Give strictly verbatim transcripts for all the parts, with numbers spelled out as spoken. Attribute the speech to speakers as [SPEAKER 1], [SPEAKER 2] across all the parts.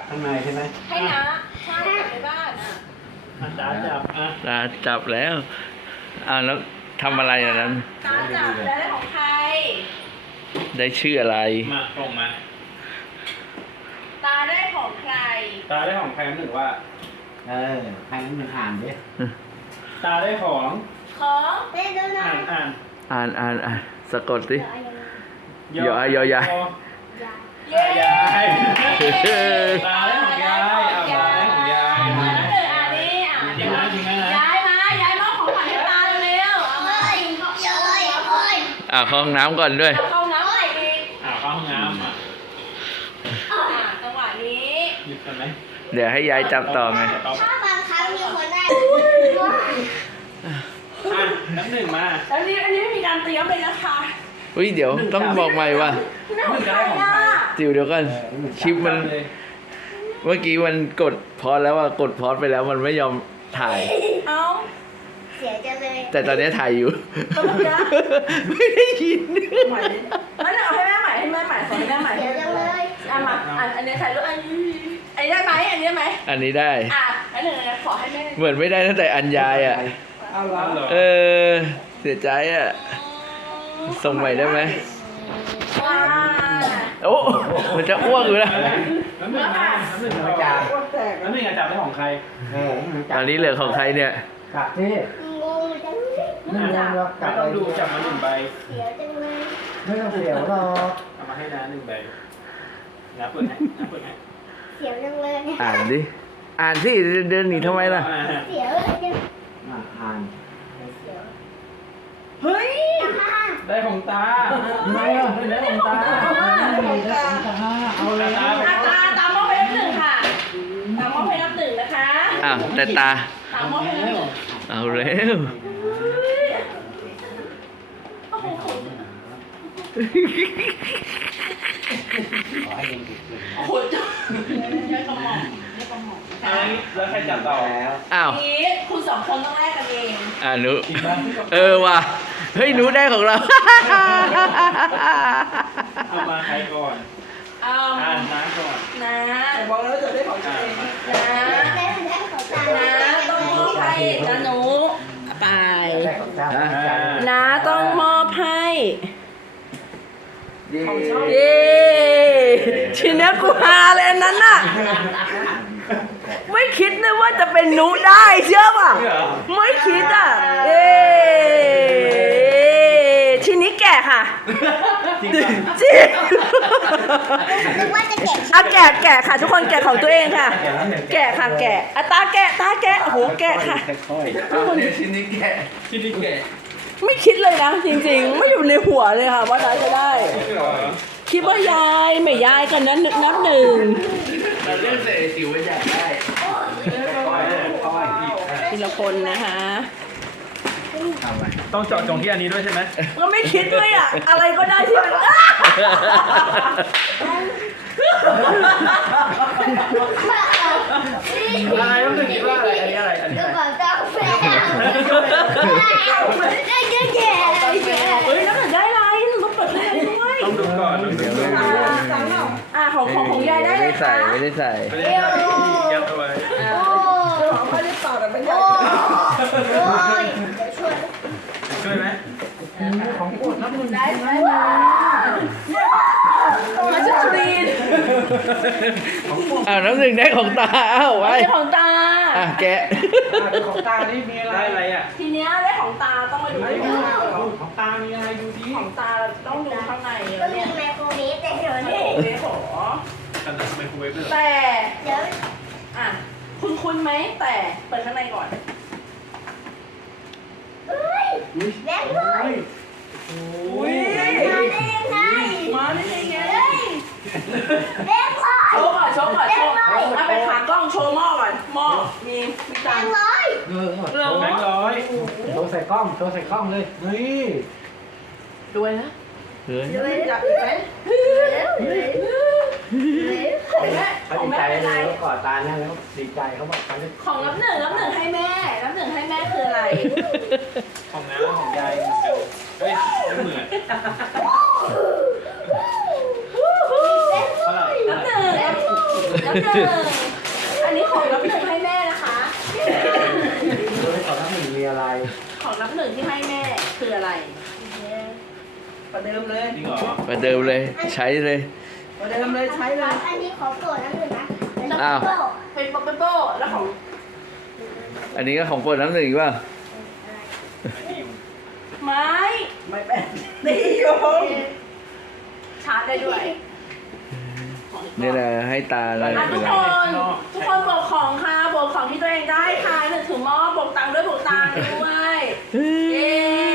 [SPEAKER 1] ข้างในใช่ไหม
[SPEAKER 2] ให้นะใช่ในบ้านอ่ะ
[SPEAKER 1] อาจารย์จับอ่ะ
[SPEAKER 3] ตาจับแล้วอ้าวแล้วทำอะไรอ่ะนั้น
[SPEAKER 2] ตาจับแล้วได้ของใคร
[SPEAKER 3] ได้ชื่ออะไร
[SPEAKER 1] มาตรงมา
[SPEAKER 2] ตาได้ของใคร
[SPEAKER 1] ตาได้ของใครหนึ่งว่า
[SPEAKER 4] เออใครนั้นมันอ่านดิ
[SPEAKER 1] ตาได้ของ
[SPEAKER 2] ของเล่นดูหน่อ
[SPEAKER 1] อ่าย นอ่าน
[SPEAKER 3] อ่านอ่านอ่านสะกดสิ
[SPEAKER 1] ย
[SPEAKER 3] ยอยอยาย
[SPEAKER 2] เย้
[SPEAKER 1] ยายตาได้ของยายเอาตาได้ของยาย
[SPEAKER 2] มาแล้วเดี๋ยวอ่านนี่อ่าน
[SPEAKER 1] จริงนะจริงนะนะ
[SPEAKER 2] ย้ายมาย้ายมอบของขวัญให้ตาเร็วเอามา
[SPEAKER 3] อ่าเข้าห้องน้ำก่อนด้วย
[SPEAKER 2] เอาเข้าน้ำใส่อีก
[SPEAKER 1] อ่าเข้าห้องน้ำอ่ะ
[SPEAKER 2] อ่ะจังหวะนี้
[SPEAKER 1] หยิบกันไหม
[SPEAKER 3] เดี๋ยวให้ยายจับต่อไง
[SPEAKER 5] ถ้าบางครั้งมีคนได้
[SPEAKER 1] อ่ะน้ำหนึ่งมา
[SPEAKER 2] อันนี้อันนี้ไม่มีการเตรียมเลยนะคะ
[SPEAKER 3] อุ้ยเดี๋ยวต้องบอกใหม่ว่า
[SPEAKER 2] นี่ของใครอ่ะ
[SPEAKER 3] จิ๋วเดี๋ยวก่อนคลิปมัน
[SPEAKER 1] เลย
[SPEAKER 3] เมื่อกี้มันกดพอสแล้วว่ากดพอสไปแล้วมันไม่ยอมถ่าย
[SPEAKER 2] เอา
[SPEAKER 5] เสียจังเลย
[SPEAKER 3] แต่ตอนนี้ถ่ายอยู่
[SPEAKER 2] เอาลูกนะ
[SPEAKER 3] ไม่ได้ยิน
[SPEAKER 2] ใหม่งั้นเอาให้แม่ใหม่ให้แม่ใหม่ขอให้แม่ใหม่
[SPEAKER 5] เสียจังเลย
[SPEAKER 2] อ่ะมาอันอันนี้ถ่ายรูปอันนี้อันนี้ได้ไหมอันนี้ได้ไหม
[SPEAKER 3] อันนี้ได้
[SPEAKER 2] อ่ะอันหนึ่งอันนี้ขอให้แม่
[SPEAKER 3] เหมือนไม่ได้ตั้งแต่อันยายอ่ะ
[SPEAKER 1] เอาเหรอ
[SPEAKER 3] เออ เสียใจอ่ะ ส่งใหม่ได้ไหม
[SPEAKER 2] ว้า
[SPEAKER 3] โอ้มันจะอ้วกอยู่แล้ว
[SPEAKER 1] น้ำหนึ่งมาน้ำหนึ่งมาจับน้ำหนึ่งอะจับได้ของใคร
[SPEAKER 4] เออมัน
[SPEAKER 3] ตอนนี้เหลือของใครเนี่ย
[SPEAKER 4] กลับที่
[SPEAKER 5] งงจังเลย
[SPEAKER 4] ไม่ต้องหรอกก
[SPEAKER 1] ไม่
[SPEAKER 4] ลับ
[SPEAKER 1] ต้องดูจับมาหนึ่งใบ
[SPEAKER 5] เสียจังเลย
[SPEAKER 4] ไม่ต้องเสียวหรอก
[SPEAKER 1] เอามาให้น้าหนึ่งใบน้าเปิดให้น้าเปิดให้
[SPEAKER 5] เสียจังเลย
[SPEAKER 3] อ่านดิ อ่านสิเดินหนีทำไมล่ะ
[SPEAKER 1] อ่า
[SPEAKER 5] เสียเลยจัง
[SPEAKER 4] อ่ะอ่าน
[SPEAKER 5] เสีย
[SPEAKER 2] เฮ้ย
[SPEAKER 1] ได้ของตา
[SPEAKER 4] ทำไมอ่ะ
[SPEAKER 1] ได้ของตา
[SPEAKER 4] เอาเลย
[SPEAKER 1] ตา
[SPEAKER 2] ตาตาตามมอบให้นับหนึ่งค่ะตามมอบให้นับหนึ่งนะคะ
[SPEAKER 3] อ้าวแต่ตา
[SPEAKER 2] ตามมอบให้นับหนึ่ง
[SPEAKER 3] เอาเร็ว
[SPEAKER 2] โอ้โห
[SPEAKER 4] ขอให้ยังติดอยู่
[SPEAKER 2] โอ้โหจ้ะเยอะกระหม่อมเยอะกระหม่อม
[SPEAKER 1] อันนี้แล้วใครจับต่อ
[SPEAKER 4] แล้ว
[SPEAKER 3] อ้าว
[SPEAKER 2] นี้คุณสองคนต้องแลกกันเอง
[SPEAKER 3] อ่าหนูเออว่ะ เฮ้ยหนูได้ของเรา
[SPEAKER 1] เอามาใครก่อน
[SPEAKER 2] เอา
[SPEAKER 1] อ่านน้าก่อน
[SPEAKER 2] นะบอกแล้วจะได้ของตัวเองนะ
[SPEAKER 5] ได้ได้ของตา
[SPEAKER 2] นะต้องมอบให้นะหนูไป
[SPEAKER 4] ได้ของเจ้าใจ
[SPEAKER 2] นะต้องมอบให้
[SPEAKER 4] เย้
[SPEAKER 2] เย้ทีเนี้ยกูฮาเลยอันนั้นน่ะ ไม่คิดเลยว่าจะเป็นหนูได้เชื่อป่ะ ไม่คิดอ่ะ เอ๊ทีนี้แก่ค่ะ
[SPEAKER 1] จริงป่ะ
[SPEAKER 2] จริง
[SPEAKER 5] นึกว่าจะเก็บ
[SPEAKER 2] อ่ะแก่แก่ค่ะ ทุกคนแก่ของตัวเองค่ะ แก่ค่ะแก่อ่ะตาแก่ตาแก่โอ้โหแก่ค่ะ
[SPEAKER 4] ค่อย
[SPEAKER 3] เดี๋ยวชิ้นนี้แกะ
[SPEAKER 1] ที่นี่แกะ
[SPEAKER 2] ไม่คิดเลยนะ จริงๆ ไม่อยู่ในหัวเลยค่ะว่าน้าจะได้
[SPEAKER 1] เหรอ
[SPEAKER 2] คิดว่ายายไม่ยายกันนั้นนึกนับหนึ่ง
[SPEAKER 3] เราเล่นเสร็จจิ๋วไม่อยากได้
[SPEAKER 1] ค่อยค่อยอีก
[SPEAKER 2] ทีละคนนะคะ
[SPEAKER 1] ต้องเจาะจงที่อันนี้ด้วยใช่ไหม
[SPEAKER 2] ก็ไม่คิดด้วยอ่ะ อะไรก็ได้ที่มัน
[SPEAKER 1] อะไรต้องถึงคิดว่าอะไรอันนี้อะไรอันนี้
[SPEAKER 5] ดู
[SPEAKER 1] อะไร
[SPEAKER 5] ก่อนตาแฟได้เยอะแยะเลยแยะ
[SPEAKER 2] เฮ้ยแล้วเกิดได้อะไรหนูต้องเปิดให้ด้วย
[SPEAKER 1] ต้องดูก่อนต้องดูก่อน
[SPEAKER 2] อ่ะของของของยายได้
[SPEAKER 3] ไม่
[SPEAKER 2] เล
[SPEAKER 3] ได้
[SPEAKER 2] ย
[SPEAKER 3] ใส่
[SPEAKER 2] ค่ะ
[SPEAKER 3] ไม่ได้ใส่
[SPEAKER 1] ไม่ได้ยัดเอาไว้
[SPEAKER 2] อ่ะ
[SPEAKER 5] โอ้
[SPEAKER 2] ของไม่ได้ต่อแต่ไม่
[SPEAKER 5] โอ้
[SPEAKER 2] ได้
[SPEAKER 5] โอ้ยเดี๋ยวช่วย
[SPEAKER 1] ช่วยไหม
[SPEAKER 4] ของโปรดน้ำมัน
[SPEAKER 2] ได้ไหมมาจากกรีน
[SPEAKER 3] อ้าวน้ำหนึ่งได้ของตาอ้าวไว้
[SPEAKER 2] ได้ของตา
[SPEAKER 3] อ่ะแกะ
[SPEAKER 4] ของตานี่มีอะไร
[SPEAKER 1] ได้อะไรอ่ะ
[SPEAKER 2] ทีเนี้ยได้ของตาต้องมาดูด้วยนะ
[SPEAKER 1] ของตามีอะไรดูดิ
[SPEAKER 2] ของตาต้องดูข้างใน
[SPEAKER 5] ก็
[SPEAKER 2] แล้ว
[SPEAKER 5] มี
[SPEAKER 2] เนี่ย
[SPEAKER 5] ไมโครเวฟแต่เดี๋ยว
[SPEAKER 2] โอ้
[SPEAKER 5] นี้
[SPEAKER 2] โหเลยขอ
[SPEAKER 1] ขนาดไมโครเวฟเลยเหรอ
[SPEAKER 2] แต่
[SPEAKER 5] เดี๋ยว
[SPEAKER 2] อ่ะคุณคุณไหมแต่เปิดข้างในก่อน
[SPEAKER 5] เฮ้ยแบงค์เลย
[SPEAKER 2] อุ้ย
[SPEAKER 5] มาได้ยังไง
[SPEAKER 2] มาได้ยังไง
[SPEAKER 5] เฮ้ยแบงค์ร้อย
[SPEAKER 2] โชว์ก่อนโชว์ก่อนโชว์เอาไปขากล้องโชว์หม้อก่อนหม้อมีมี
[SPEAKER 5] แบ
[SPEAKER 2] จาง น
[SPEAKER 5] ค์ร้อย
[SPEAKER 4] เออ
[SPEAKER 2] เรื่อง
[SPEAKER 1] แบงค์ร้อย
[SPEAKER 4] โชว์ใส่กล้องโชว์ใส่กล้องเลยเฮ้ย
[SPEAKER 2] ด้วยนะ
[SPEAKER 3] เฮ้ย
[SPEAKER 2] ด้วยจับอีกไหม
[SPEAKER 5] เร็วเร็วเร็ว
[SPEAKER 2] ของแม่
[SPEAKER 4] เขา
[SPEAKER 2] ของ
[SPEAKER 4] ดี
[SPEAKER 2] แม่
[SPEAKER 4] ใจ
[SPEAKER 2] เป็น
[SPEAKER 4] เล
[SPEAKER 2] ไร
[SPEAKER 4] ยกอดตาเนี่ยแล้วดีใจเขาบอกเขาจะ
[SPEAKER 2] ของน้ำหนึ่งน้ำหนึ่งให้แม่น้ำหนึ่งให้แม่คืออะไร
[SPEAKER 1] ของน้าของยายเฮ้ยไม่เหมือนเท่าไหร่
[SPEAKER 2] น้ำหนึ่งน้น้ำหนึ่งอันนี้ของน้ำหนึ่งให้แม่นะคะ
[SPEAKER 4] ดูให้ก่อนน้ำหนึ่งมีอะไร
[SPEAKER 2] ของน้ำหนึ่งที่ให้แม่คืออะไรประเดิมเลย
[SPEAKER 1] จริงเหรอ
[SPEAKER 3] ประเดิมเลยใช้เลย
[SPEAKER 2] ประเดิมเลยใช้เลย
[SPEAKER 5] อันนี้ของโปรดน้ำหนึ่งนะ
[SPEAKER 3] อ้าว
[SPEAKER 2] เป็นโปเปโป้แล้วของ
[SPEAKER 3] อันนี้ก็ของโปรดน้ำหนึ่งอีกป่ะ
[SPEAKER 2] ไม้ไม่เป็นตีโยงชาร์จได้ด้วย
[SPEAKER 3] นี่แหละให้ตาอะไร
[SPEAKER 2] อ่ะ
[SPEAKER 3] เป็
[SPEAKER 2] ทุ
[SPEAKER 3] น
[SPEAKER 2] ก
[SPEAKER 3] ไร
[SPEAKER 2] คนทุกคนบอกของค่ะบอกของที่ตัวเองได้ค่ะหนึ่งถือหม้อบอกตังค์ด้วยบอกตังค์ด้วยเย้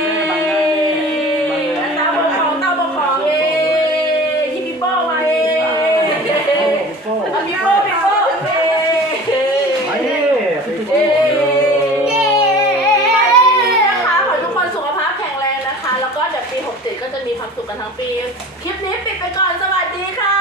[SPEAKER 2] ตาบอกของตาบอกของเย้ที่พี่โป้มาเย้
[SPEAKER 4] โป้
[SPEAKER 2] อ่ะพี่โป้พี่โป้เย้
[SPEAKER 4] ไปดิ
[SPEAKER 2] เย้
[SPEAKER 5] เย้
[SPEAKER 2] นะคะขอให้ทุกคนสุขภาพแข็งแรงนะคะ แล้วก็เดี๋ยวปีหกเจ็ดก็จะมีความสุขกันทั้งปี คลิปนี้ปิดไปก่อนสวัสดีค่ะ